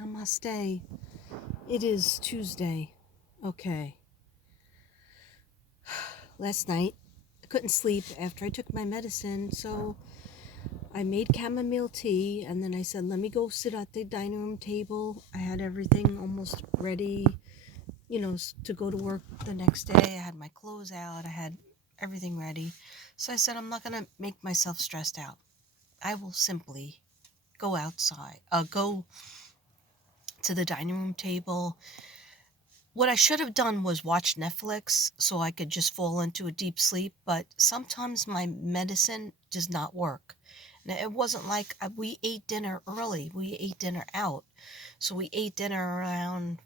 Namaste. It is Tuesday. Okay. Last night, I couldn't sleep after I took my medicine, so I made chamomile tea, and then I said, let me go sit at the dining room table. I had everything almost ready, to go to work the next day. I had my clothes out. I had everything ready. So I said, I'm not going to make myself stressed out. I will simply go outside, go to the dining room table. What I should have done was watch Netflix so I could just fall into a deep sleep, but sometimes my medicine does not work. And it wasn't like we ate dinner early. We ate dinner out. So we ate dinner around,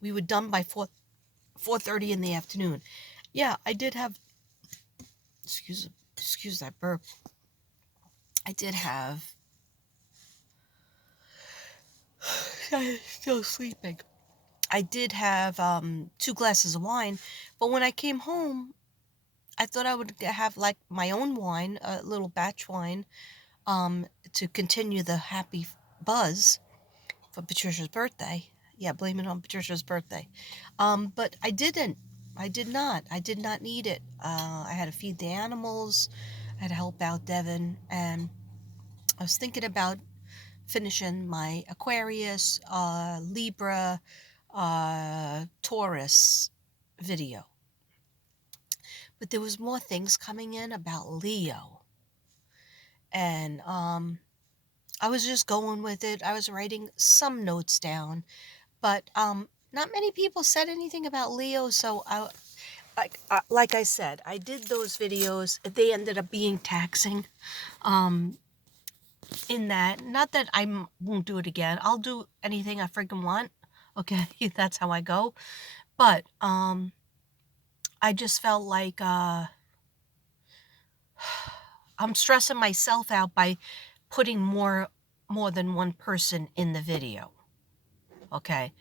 we were done by 4:30 in the afternoon. Yeah, I did have, excuse that burp. I did have, I'm still sleeping. I did have 2 glasses of wine, but when I came home, I thought I would have like my own wine, a little batch wine, to continue the happy buzz for Patricia's birthday. Yeah, blame it on Patricia's birthday. But I didn't. I did not. I did not need it. I had to feed the animals. I had to help out Devin, and I was thinking about finishing my Aquarius, Libra, Taurus video. But there was more things coming in about Leo. And I was just going with it. I was writing some notes down, but not many people said anything about Leo. So like I said, I did those videos. They ended up being taxing. In that, not that I won't do it again. I'll do anything I freaking want. Okay, that's how I go. But I just felt like I'm stressing myself out by putting more than one person in the video. Okay.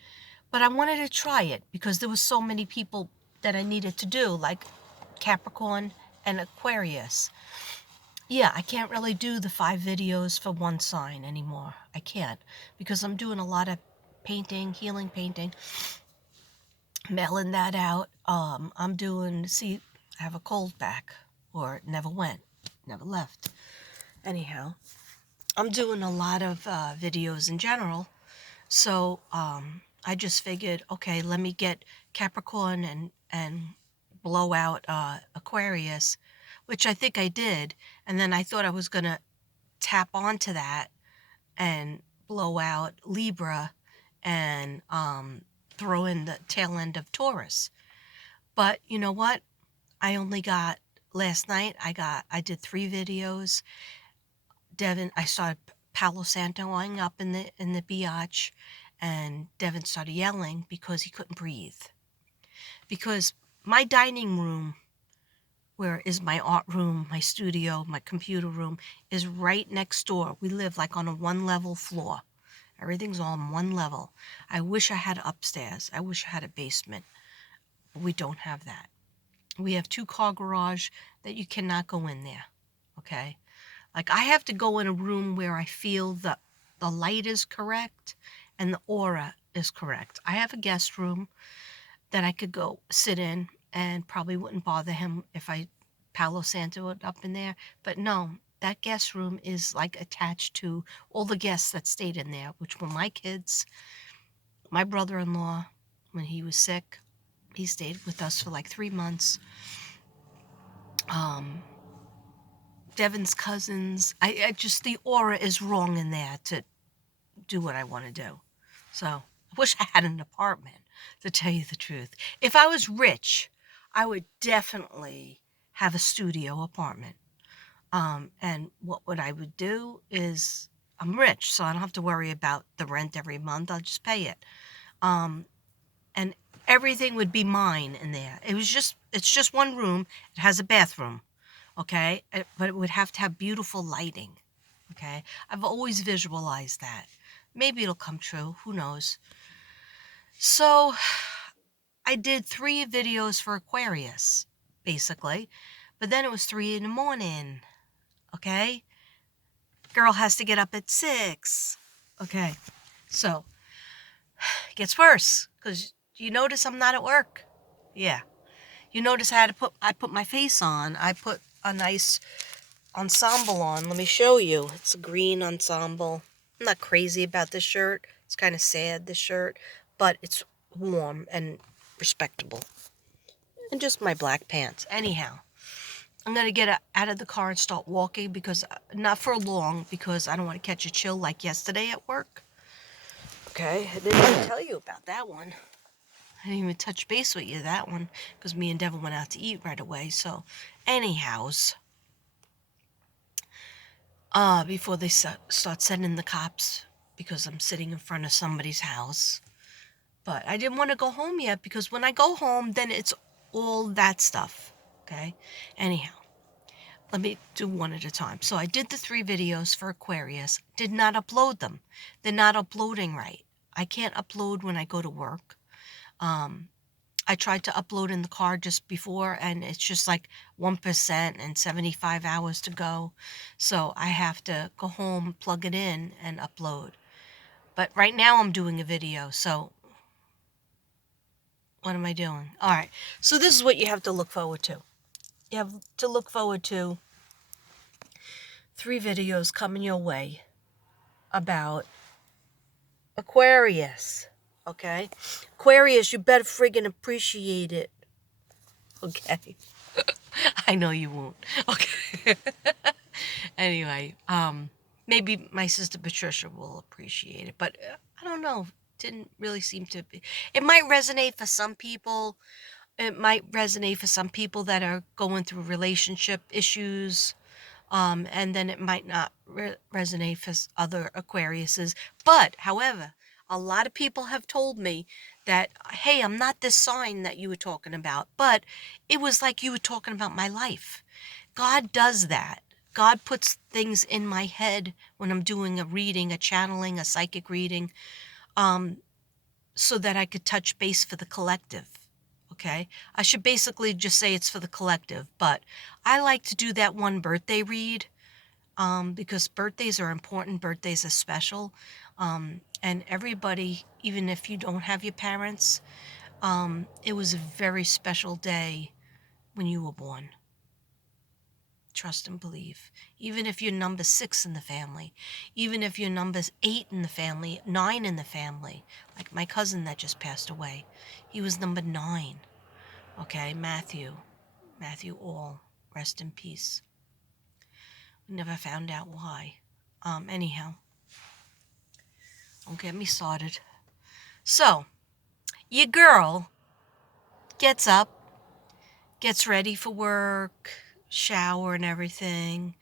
But I wanted to try it because there was so many people that I needed to do, like Capricorn and Aquarius. Yeah, I can't really do the 5 videos for one sign anymore. I can't because I'm doing a lot of painting, healing painting, mailing that out. I'm doing, see, I have a cold back, or it never went, never left. Anyhow, I'm doing a lot of videos in general. So I just figured, okay, let me get Capricorn and blow out Aquarius, which I think I did. And then I thought I was going to tap onto that and blow out Libra and throw in the tail end of Taurus. But you know what? I only got, last night, I did 3 videos. Devin, I started Palo Santoing up in the biatch, and Devin started yelling because he couldn't breathe. Because my dining room, where is my art room, my studio, my computer room, is right next door. We live like on a 1-level floor. Everything's on 1 level. I wish I had upstairs. I wish I had a basement. But we don't have that. We have 2-car garage that you cannot go in there. Okay? Like, I have to go in a room where I feel the light is correct and the aura is correct. I have a guest room that I could go sit in and probably wouldn't bother him if I Palo Santo it up in there. But no, that guest room is like attached to all the guests that stayed in there, which were my kids, my brother-in-law, when he was sick. He stayed with us for like 3 months. Devin's cousins. I just, the aura is wrong in there to do what I want to do. So I wish I had an apartment, to tell you the truth. If I was rich, I would definitely have a studio apartment. And what I would do is, I'm rich, so I don't have to worry about the rent every month. I'll just pay it. And everything would be mine in there. It's just one room. It has a bathroom. Okay. But it would have to have beautiful lighting. Okay. I've always visualized that. Maybe it'll come true. Who knows? So I did 3 videos for Aquarius, basically. But then it was 3 in the morning. Okay. Girl has to get up at 6. Okay. So gets worse because you notice I'm not at work. Yeah. You notice I put my face on. I put a nice ensemble on. Let me show you. It's a green ensemble. I'm not crazy about this shirt. It's kind of sad, this shirt, but it's warm and respectable. And just my black pants. Anyhow, I'm going to get out of the car and start walking because, not for long, because I don't want to catch a chill like yesterday at work. Okay, I didn't even tell you about that one. I didn't even touch base with you that one because me and Devin went out to eat right away. So, anyhows, before they start sending the cops because I'm sitting in front of somebody's house. But I didn't want to go home yet because when I go home, then it's all that stuff. Okay? Anyhow, let me do one at a time. So I did the 3 videos for Aquarius. Did not upload them. They're not uploading right. I can't upload when I go to work. I tried to upload in the car just before, and it's just like 1% and 75 hours to go. So I have to go home, plug it in, and upload. But right now I'm doing a video, so what am I doing? All right, so this is what you have to look forward to. You have to look forward to 3 videos coming your way about Aquarius, okay? Aquarius, you better friggin' appreciate it, okay? I know you won't. Okay. Anyway, maybe my sister Patricia will appreciate it, but I don't know. Didn't really seem to be. It might resonate for some people. It might resonate for some people that are going through relationship issues. And then it might not resonate for other Aquariuses. But, however, a lot of people have told me that, hey, I'm not this sign that you were talking about, but it was like you were talking about my life. God does that. God puts things in my head when I'm doing a reading, a channeling, a psychic reading, so that I could touch base for the collective. Okay? I should basically just say it's for the collective, but I like to do that one birthday read, because birthdays are important, birthdays are special, and everybody, even if you don't have your parents, it was a very special day when you were born. Trust and believe. Even if you're number 6 in the family, even if you're number 8 in the family, 9 in the family, like my cousin that just passed away, he was number 9. Okay, Matthew All, rest in peace. We never found out why. Anyhow, don't get me started. So, your girl gets up, gets ready for work, shower and everything.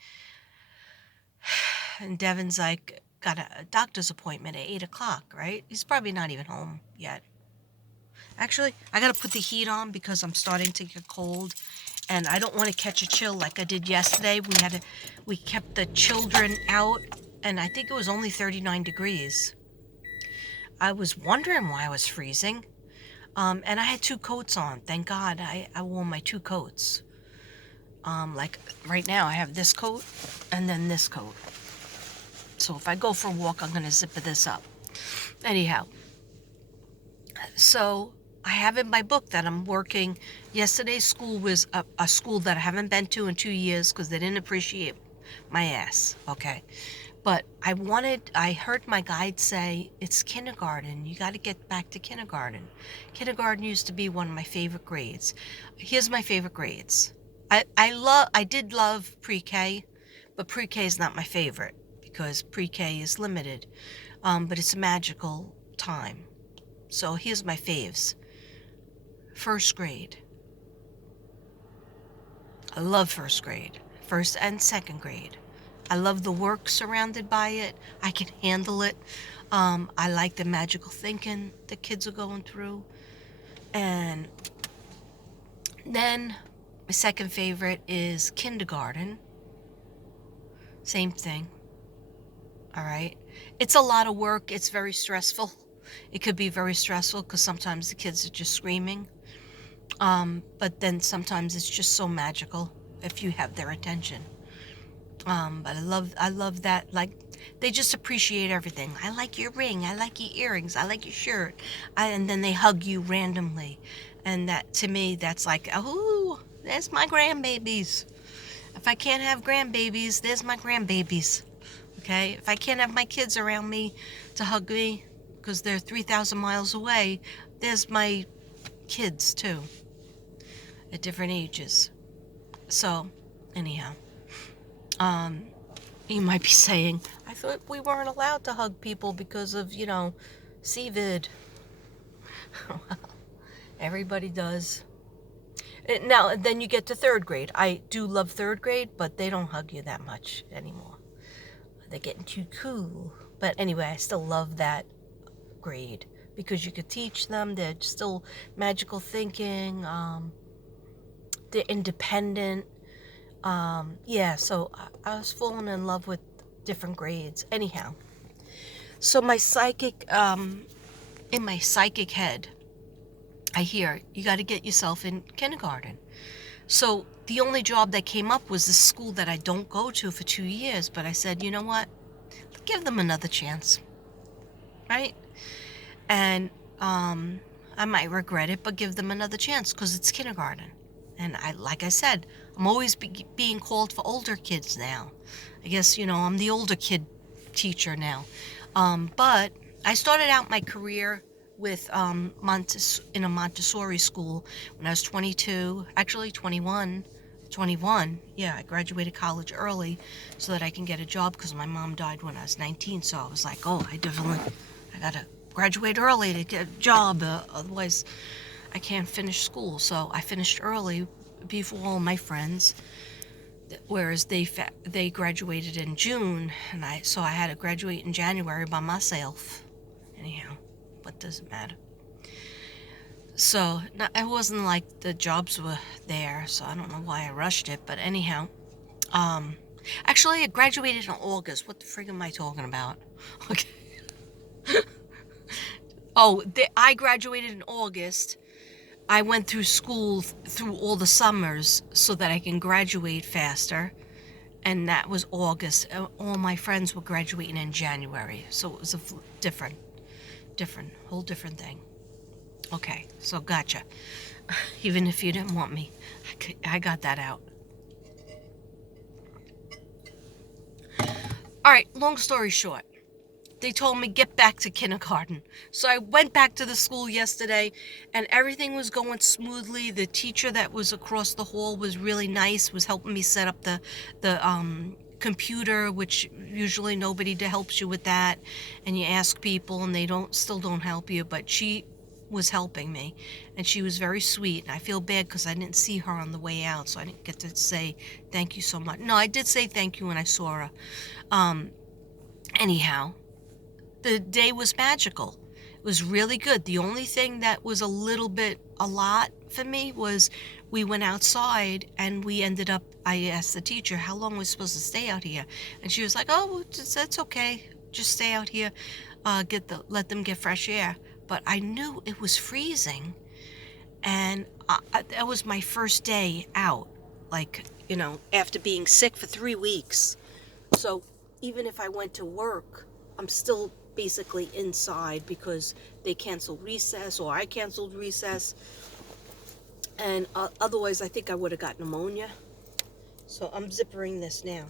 And Devin's like, got a doctor's appointment at 8 o'clock, right? He's probably not even home yet. Actually, I gotta put the heat on because I'm starting to get cold, and I don't want to catch a chill like I did yesterday. We kept the children out, and I think it was only 39 degrees. I was wondering why I was freezing, and I had 2 coats on. Thank God I wore my 2 coats. Like right now I have this coat and then this coat. So if I go for a walk, I'm gonna zip this up. Anyhow, so I have in my book that I'm working. Yesterday's school was a school that I haven't been to in 2 years because they didn't appreciate my ass, okay? But I heard my guide say, it's kindergarten. You got to get back to kindergarten. Kindergarten used to be one of my favorite grades. Here's my favorite grades. I did love pre-K, but pre-K is not my favorite because pre-K is limited. But it's a magical time. So here's my faves. First grade. I love first grade. First and second grade. I love the work surrounded by it. I can handle it. I like the magical thinking the kids are going through. And then my second favorite is kindergarten. Same thing. All right. It's a lot of work. It's very stressful. It could be very stressful because sometimes the kids are just screaming. But then sometimes it's just so magical if you have their attention. But I love that, like, they just appreciate everything. I like your ring, I like your earrings, I like your shirt. And then they hug you randomly. And that, to me, that's like, oh, there's my grandbabies. If I can't have grandbabies, there's my grandbabies. Okay? If I can't have my kids around me to hug me because they're 3,000 miles away, there's my kids too, at different ages. So, anyhow, um, you might be saying, I thought we weren't allowed to hug people because of, CVID. Well, everybody does. Now, then you get to third grade. I do love third grade, but they don't hug you that much anymore. They're getting too cool. But anyway, I still love that grade because you could teach them. They're still magical thinking. They're independent. Yeah, so I was falling in love with different grades. Anyhow, so my psychic, in my psychic head, I hear you got to get yourself in kindergarten. So the only job that came up was this school that I don't go to for 2 years. But I said, you know what? Give them another chance, right? And I might regret it, but give them another chance because it's kindergarten. And like I said, I'm always being called for older kids now. I guess, I'm the older kid teacher now. But I started out my career with in a Montessori school when I was 22, actually 21. 21. Yeah, I graduated college early so that I can get a job because my mom died when I was 19. So I was like, oh, I gotta graduate early to get a job. Otherwise, I can't finish school. So I finished early before all my friends, whereas they graduated in June, and I had to graduate in January by myself. Anyhow, what does it matter? So it wasn't like the jobs were there, so I don't know why I rushed it. But anyhow, actually, I graduated in August. What the frig am I talking about? Okay. I graduated in August. I went through school through all the summers so that I can graduate faster. And that was August. All my friends were graduating in January. So it was a whole different thing. Okay, so gotcha. Even if you didn't want me, I got that out. All right, long story short. They told me get back to kindergarten. So I went back to the school yesterday and everything was going smoothly. The teacher that was across the hall was really nice, was helping me set up the computer, which usually nobody helps you with that. And you ask people and they still don't help you, but she was helping me and she was very sweet. And I feel bad because I didn't see her on the way out, so I didn't get to say thank you so much. No, I did say thank you when I saw her. Anyhow, the day was magical. It was really good. The only thing that was a lot for me was we went outside and I asked the teacher, how long was supposed to stay out here? And she was like, oh, that's okay. Just stay out here, let them get fresh air. But I knew it was freezing. And that was my first day out, like, after being sick for 3 weeks. So even if I went to work, I'm still basically inside because they canceled recess or I canceled recess. And otherwise, I think I would have got pneumonia. So I'm zippering this now.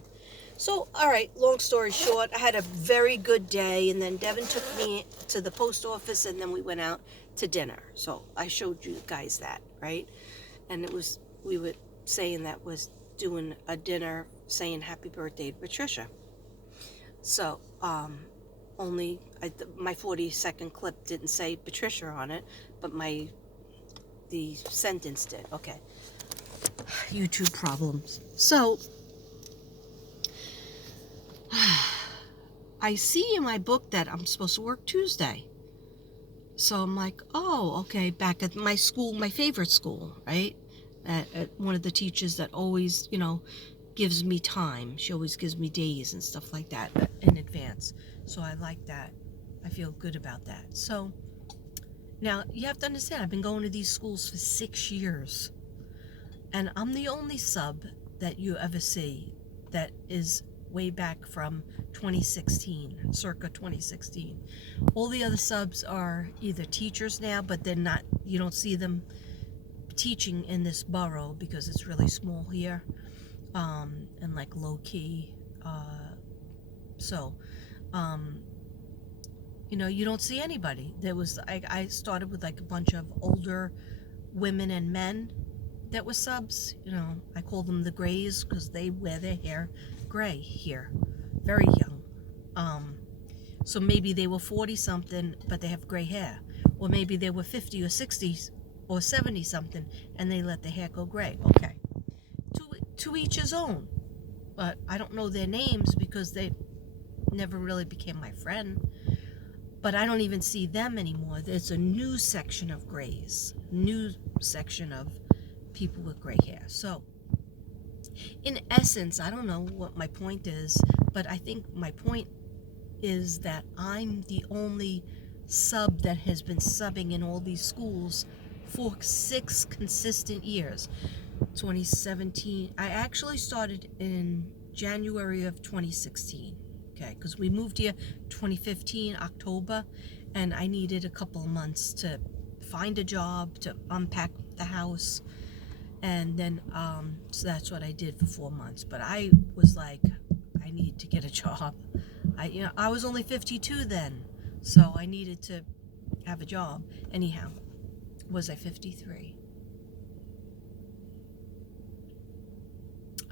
So, all right, long story short, I had a very good day. And then Devin took me to the post office and then we went out to dinner. So I showed you guys that, right? And we were saying that was doing a dinner saying happy birthday to Patricia. So, only my 40-second clip didn't say Patricia on it, but the sentence did. Okay. YouTube problems. So, I see in my book that I'm supposed to work Tuesday. So I'm like, oh, okay, back at my school, my favorite school, right? At one of the teachers that always, gives me time. She always gives me days and stuff like that in advance. So I like that. I feel good about that. So now you have to understand, I've been going to these schools for 6 years. And I'm the only sub that you ever see that is way back from 2016, circa 2016. All the other subs are either teachers now, but they're not, you don't see them teaching in this borough because it's really small here, and like low key. So, you don't see anybody. I started with like a bunch of older women and men that were subs. I call them the grays because they wear their hair gray here, very young. So maybe they were 40 something, but they have gray hair, or maybe they were 50 or 60 or 70 something, and they let their hair go gray. Okay, to each his own. But I don't know their names because they never really became my friend. But I don't even see them anymore. There's a new section of grays, new section of people with gray hair. So, in essence, I don't know what my point is, but I think my point is that I'm the only sub that has been subbing in all these schools for 6 consistent years. 2017, I actually started in January of 2016. Okay, because we moved here 2015 October, and I needed a couple of months to find a job, to unpack the house, and then so that's what I did for 4 months. But I was like, I need to get a job. I was only 52 then, so I needed to have a job. Anyhow, was I 53?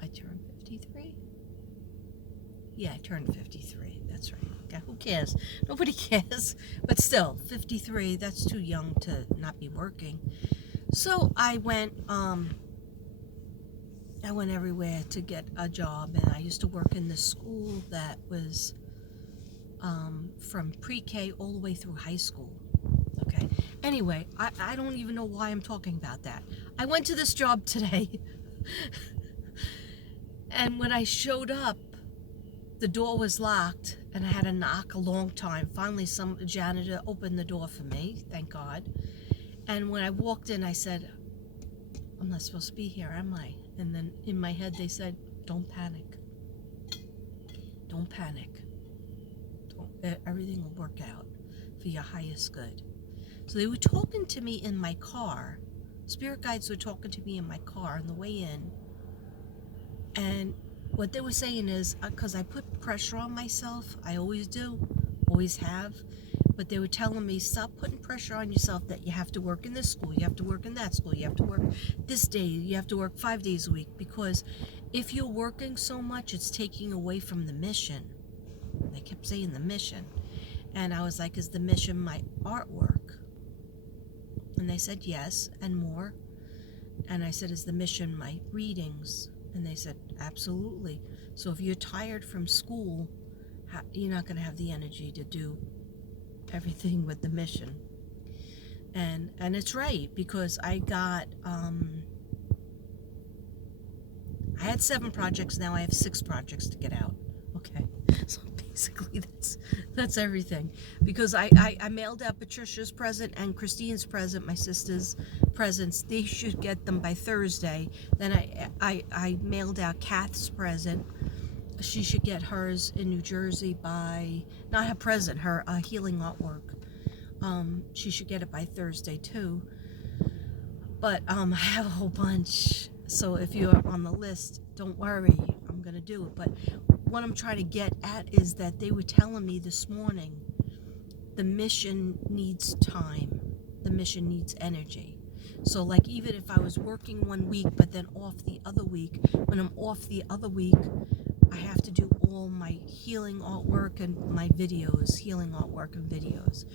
I turned 53. Yeah, I turned 53. That's right. Yeah, who cares? Nobody cares. But still, 53, that's too young to not be working. So I went everywhere to get a job, and I used to work in this school that was from pre-K all the way through high school. Okay. Anyway, I don't even know why I'm talking about that. I went to this job today, and when I showed up, the door was locked, and I had to knock a long time. Finally, some janitor opened the door for me, thank God. And when I walked in, I said, I'm not supposed to be here, am I? And then in my head, they said, don't panic. Don't panic. Everything will work out for your highest good. So they were talking to me in my car. Spirit guides were talking to me in my car on the way in. And what they were saying is, because I put pressure on myself, I always do, always have, but they were telling me, stop putting pressure on yourself that you have to work in this school, you have to work in that school, you have to work this day, you have to work 5 days a week, because if you're working so much, it's taking away from the mission. They kept saying the mission. And I was like, is the mission my artwork? And they said yes, and more. And I said, is the mission my readings? And they said, absolutely. So if you're tired from school, you're not going to have the energy to do everything with the mission. And it's right, because I got, I had 7 projects, now I have 6 projects to get out. Okay. So basically that's everything. Because I mailed out Patricia's present and Christine's present, my sister's presents. They should get them by Thursday. Then I mailed out Kath's present. She should get hers in New Jersey by, not her present, her healing artwork. She should get it by Thursday too. But I have a whole bunch. So if you're on the list, don't worry, I'm gonna do it. But what I'm trying to get at is that they were telling me this morning, the mission needs time. The mission needs energy. So like, even if I was working 1 week, but then off the other week, when I'm off the other week, I have to do all my healing artwork and my videos, healing artwork and videos,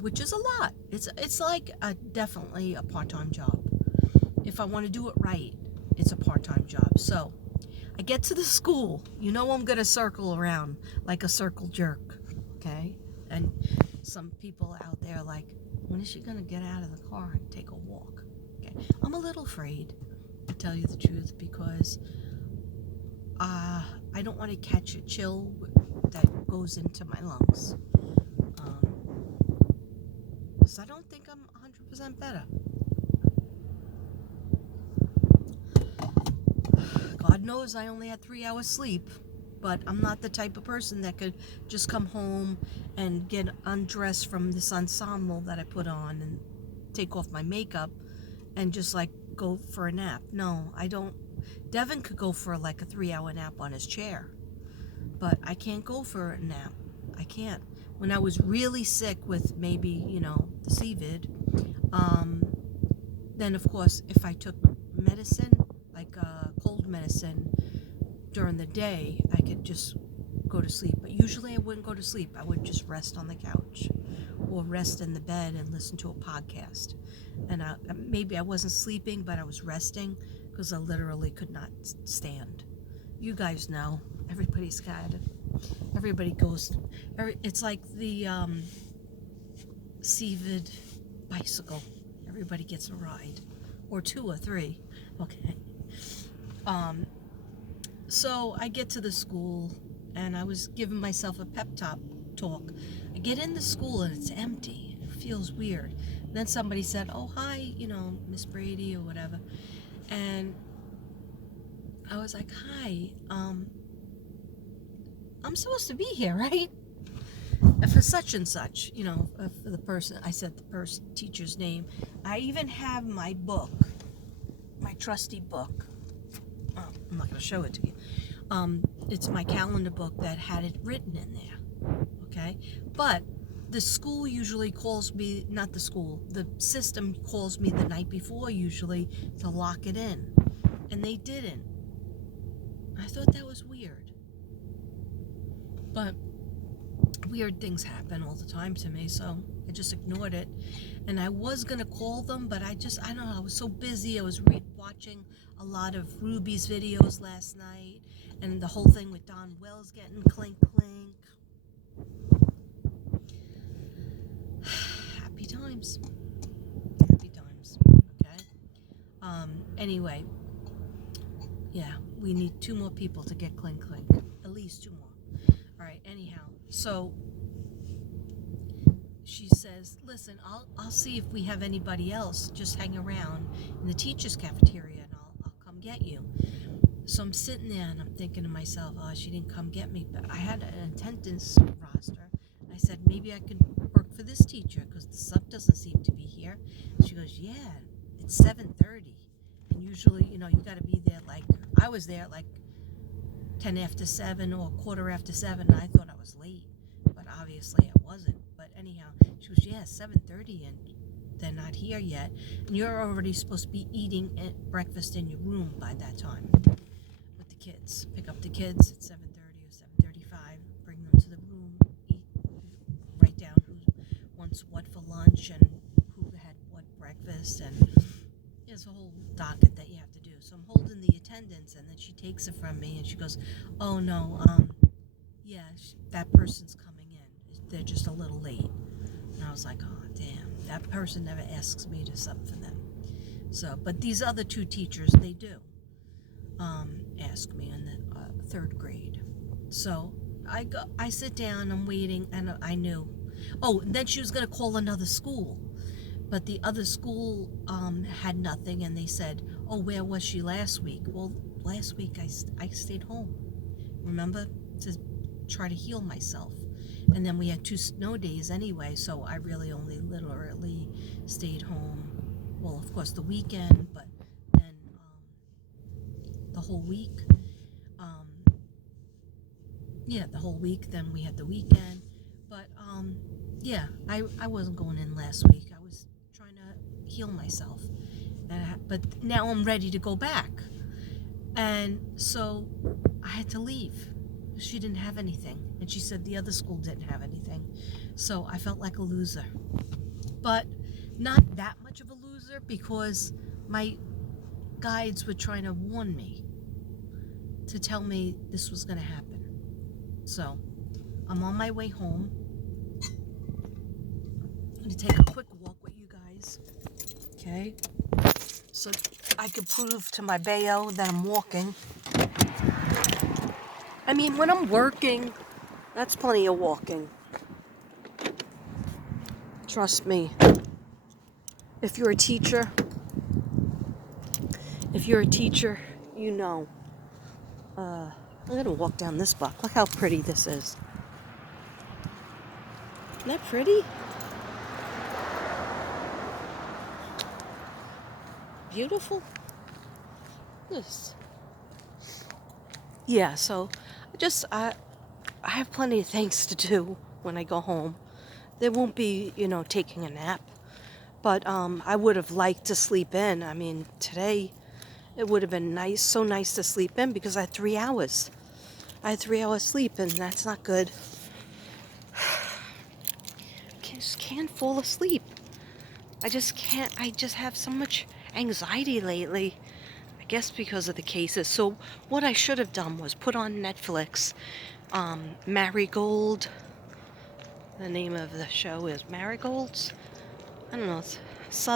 which is a lot. It's like definitely a part-time job. If I want to do it right, it's a part-time job. So I get to the school, I'm going to circle around like a circle jerk, okay? And some people out there like, when is she going to get out of the car and take a walk? Okay, I'm a little afraid, to tell you the truth, because I don't want to catch a chill that goes into my lungs. So I don't think I'm 100% better. God knows I only had 3 hours sleep, but I'm not the type of person that could just come home and get undressed from this ensemble that I put on and take off my makeup and just like go for a nap. No, I don't. Devin could go for like a 3-hour nap on his chair, but I can't go for a nap. I can't. When I was really sick with maybe, the CVID, then of course if I took medicine, like cold medicine during the day, I could just go to sleep. But usually I wouldn't go to sleep. I would just rest on the couch or rest in the bed and listen to a podcast. And maybe I wasn't sleeping, but I was resting because I literally could not stand. You guys know, everybody goes, it's like the CVID bicycle. Everybody gets a ride, or 2 or 3, okay. So I get to the school, and I was giving myself a pep talk. I get in the school, and it's empty. It feels weird. And then somebody said, oh, hi, Miss Brady, or whatever. And I was like, hi, I'm supposed to be here, right? For such and such, for the person. I said the teacher's name. I even have my book, my trusty book. Oh, I'm not going to show it to you. It's my calendar book that had it written in there, okay? But the school usually calls me, not the school, the system calls me the night before usually to lock it in. And they didn't. I thought that was weird. But weird things happen all the time to me, so I just ignored it. And I was going to call them, but I don't know, I was so busy. I was watching a lot of Ruby's videos last night, and the whole thing with Don Wells getting clink. Happy times, okay? Anyway, yeah, we need 2 more people to get clink, at least 2 more. All right, anyhow, so she says, listen, I'll see if we have anybody else. Just hang around in the teacher's cafeteria, and I'll come get you. So I'm sitting there, and I'm thinking to myself, oh, she didn't come get me. But I had an attendance roster. I said, maybe I could work for this teacher because the sub doesn't seem to be here. She goes, yeah, it's 7:30. And usually, you got to be there I was there at 10 after 7 or 7:15, and I thought I was late. But obviously I wasn't. But anyhow, she goes, yeah, 7:30, and they're not here yet. And you're already supposed to be eating breakfast in your room by that time with the kids. Pick up the kids at 7:30 or 7:35, bring them to the room, eat, write down who wants what for lunch and who had what breakfast, and there's a whole docket that you have to do. So I'm holding the attendance, and then she takes it from me, and she goes, oh no, yeah, that person's coming in. They're just a little late. And I was like, oh damn, that person never asks me to sub for them. So, but these other 2 teachers, they do ask me in the 3rd grade. So I sit down, I'm waiting, and I knew. Oh, and then she was going to call another school. But the other school had nothing, and they said, oh, where was she last week? Well, last week I stayed home, remember, to try to heal myself. And then we had 2 snow days anyway, so I really only literally stayed home. Well, of course, the weekend, but then the whole week. The whole week. Then we had the weekend. But, I wasn't going in last week. I was trying to heal myself. But now I'm ready to go back. And so I had to leave. She didn't have anything. And she said the other school didn't have anything. So I felt like a loser. But not that much of a loser, because my guides were trying to warn me, to tell me this was going to happen. So I'm on my way home. I'm going to take a quick walk with you guys. Okay? So I could prove to my bayo that I'm walking. I mean, when I'm working, that's plenty of walking. Trust me. If you're a teacher, you know. I'm gonna walk down this block. Look how pretty this is. Isn't that pretty? Beautiful. This. Yeah, so I have plenty of things to do when I go home. There won't be, taking a nap. But I would have liked to sleep in. I mean, today it would have been nice, so nice to sleep in because I had 3 hours. I had 3 hours sleep, and that's not good. Just can't fall asleep. I just can't. I just have so much anxiety lately. I guess because of the cases. So what I should have done was put on Netflix, Marigold. The name of the show is Marigolds. I don't know. It's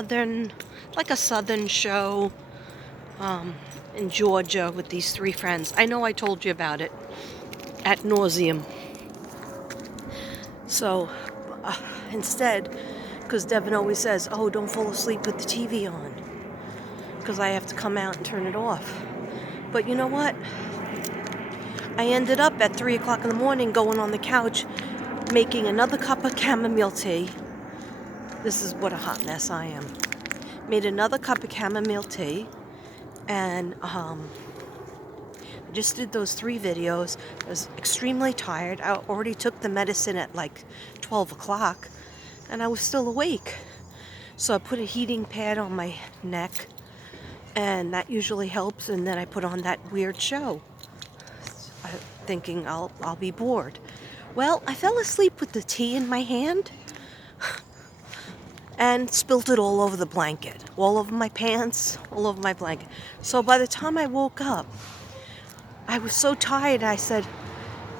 like a southern show. In Georgia with these 3 friends. I know I told you about it at nauseum. So instead, because Devin always says, oh, don't fall asleep with the TV on, because I have to come out and turn it off. But you know what? I ended up at 3 o'clock in the morning going on the couch making another cup of chamomile tea. This is what a hot mess I am. Made another cup of chamomile tea. And I just did those 3 videos. I was extremely tired. I already took the medicine at like 12 o'clock, and I was still awake. So I put a heating pad on my neck, and that usually helps. And then I put on that weird show, thinking I'll be bored. Well, I fell asleep with the tea in my hand and spilled it all over the blanket, all over my pants, all over my blanket. So by the time I woke up, I was so tired, I said,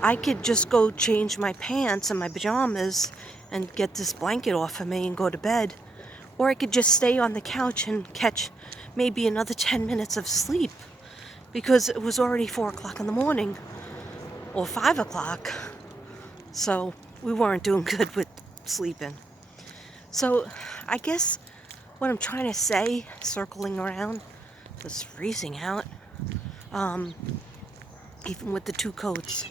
I could just go change my pants and my pajamas and get this blanket off of me and go to bed. Or I could just stay on the couch and catch maybe another 10 minutes of sleep, because it was already 4 o'clock in the morning, or 5 o'clock. So we weren't doing good with sleeping. So I guess what I'm trying to say, circling around, it's freezing out, even with the 2 coats,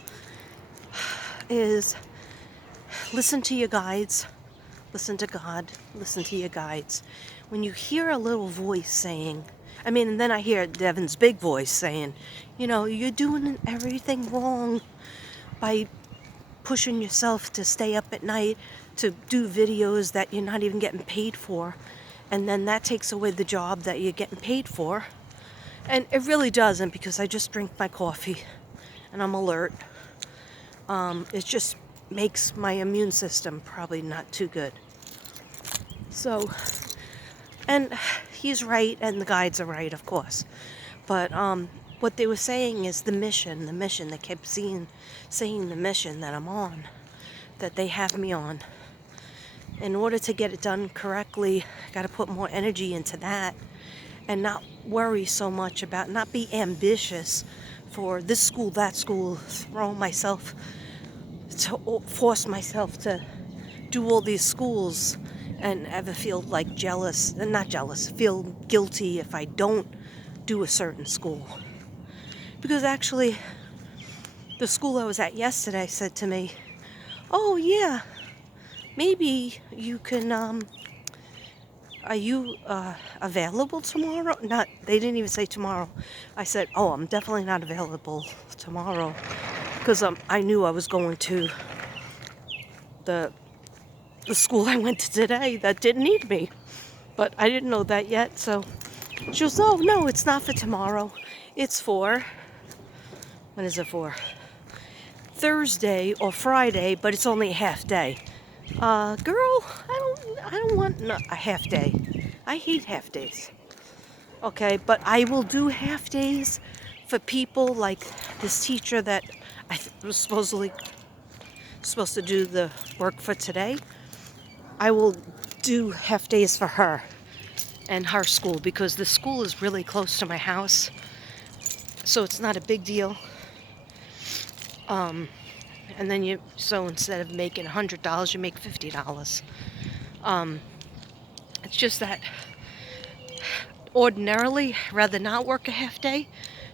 is listen to your guides, listen to God, listen to your guides. When you hear a little voice saying, and then I hear Devin's big voice saying, you're doing everything wrong by pushing yourself to stay up at night to do videos that you're not even getting paid for, and then that takes away the job that you're getting paid for. And it really doesn't, because I just drink my coffee and I'm alert. It just makes my immune system probably not too good. So, and he's right, and the guides are right, of course. But what they were saying is the mission. They kept saying the mission that I'm on, that they have me on. In order to get it done correctly, I got to put more energy into that and not worry so much about, not be ambitious for this school, that school, force myself to do all these schools and ever feel like feel guilty if I don't do a certain school. Because actually, the school I was at yesterday said to me, oh yeah, maybe you can, are you available tomorrow? They didn't even say tomorrow. I said, oh, I'm definitely not available tomorrow, because I knew I was going to the school I went to today that didn't need me. But I didn't know that yet, so she goes, oh, no, it's not for tomorrow. It's for, when is it for? Thursday or Friday, but it's only a half day. Girl, I don't want a half day. I hate half days. Okay, but I will do half days for people like this teacher that I was supposed to do the work for today. I will do half days for her and her school, because the school is really close to my house, so it's not a big deal. And then so instead of making $100, you make $50. It's just that ordinarily I'd rather not work a half day,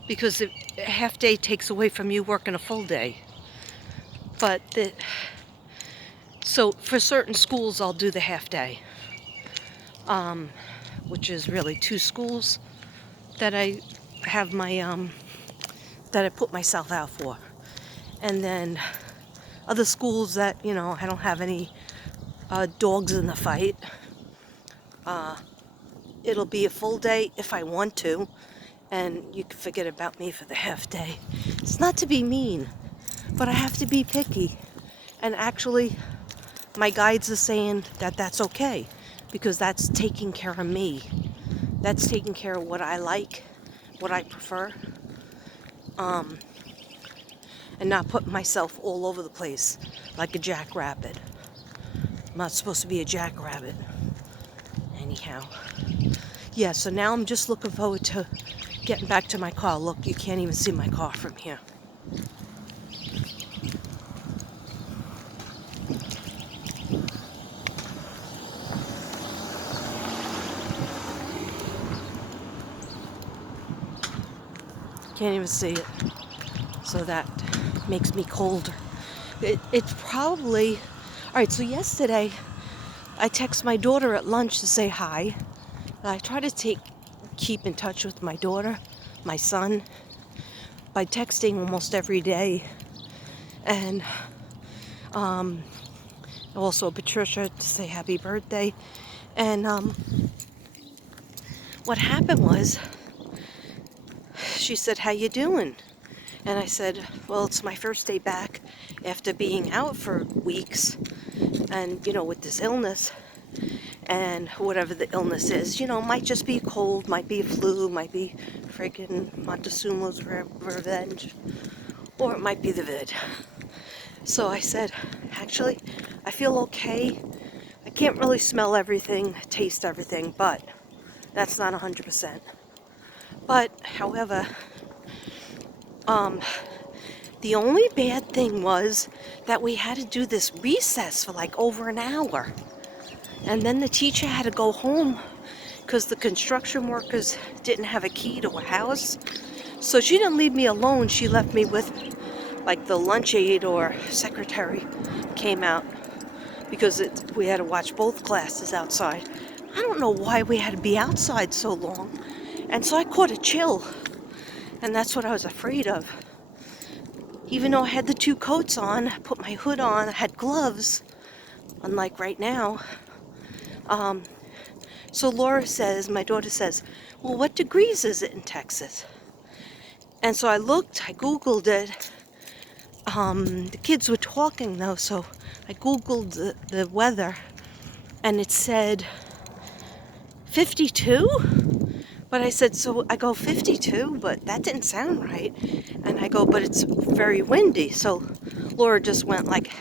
because a half day takes away from you working a full day. But so for certain schools, I'll do the half day, which is really 2 schools that I have that I put myself out for. And then other schools that, I don't have any dogs in the fight. It'll be a full day if I want to, and you can forget about me for the half day. It's not to be mean, but I have to be picky. And actually, my guides are saying that that's okay, because that's taking care of me. That's taking care of what I like, what I prefer, and not putting myself all over the place like a jackrabbit. I'm not supposed to be a jackrabbit. Anyhow. Yeah, so now I'm just looking forward to getting back to my car. Look, you can't even see my car from here. Can't even see it. So that makes me colder. It's probably... All right, so yesterday I text my daughter at lunch to say hi. I try to keep in touch with my daughter, my son, by texting almost every day. And also Patricia to say happy birthday. And what happened was, she said, "How you doing?" And I said, "Well, it's my first day back after being out for weeks, and with this illness, and whatever the illness is, might just be a cold, might be a flu, might be freaking Montezuma's revenge, or it might be the vid." So I said, "Actually, I feel okay. I can't really smell everything, taste everything, but that's not 100%. But, however, the only bad thing was that we had to do this recess for like over an hour. And then the teacher had to go home because the construction workers didn't have a key to a house. So she didn't leave me alone. She left me with like the lunch aide or secretary came out, because we had to watch both classes outside. I don't know why we had to be outside so long. And so I caught a chill. And that's what I was afraid of. Even though I had the 2 coats on, I put my hood on, I had gloves, unlike right now. So Laura says, my daughter says, "Well, what degrees is it in Texas?" And so I looked, I Googled it. The kids were talking though, so I Googled the weather, and it said 52? But I said, so I go 52, but that didn't sound right. And I go, but it's very windy. So Laura just went like,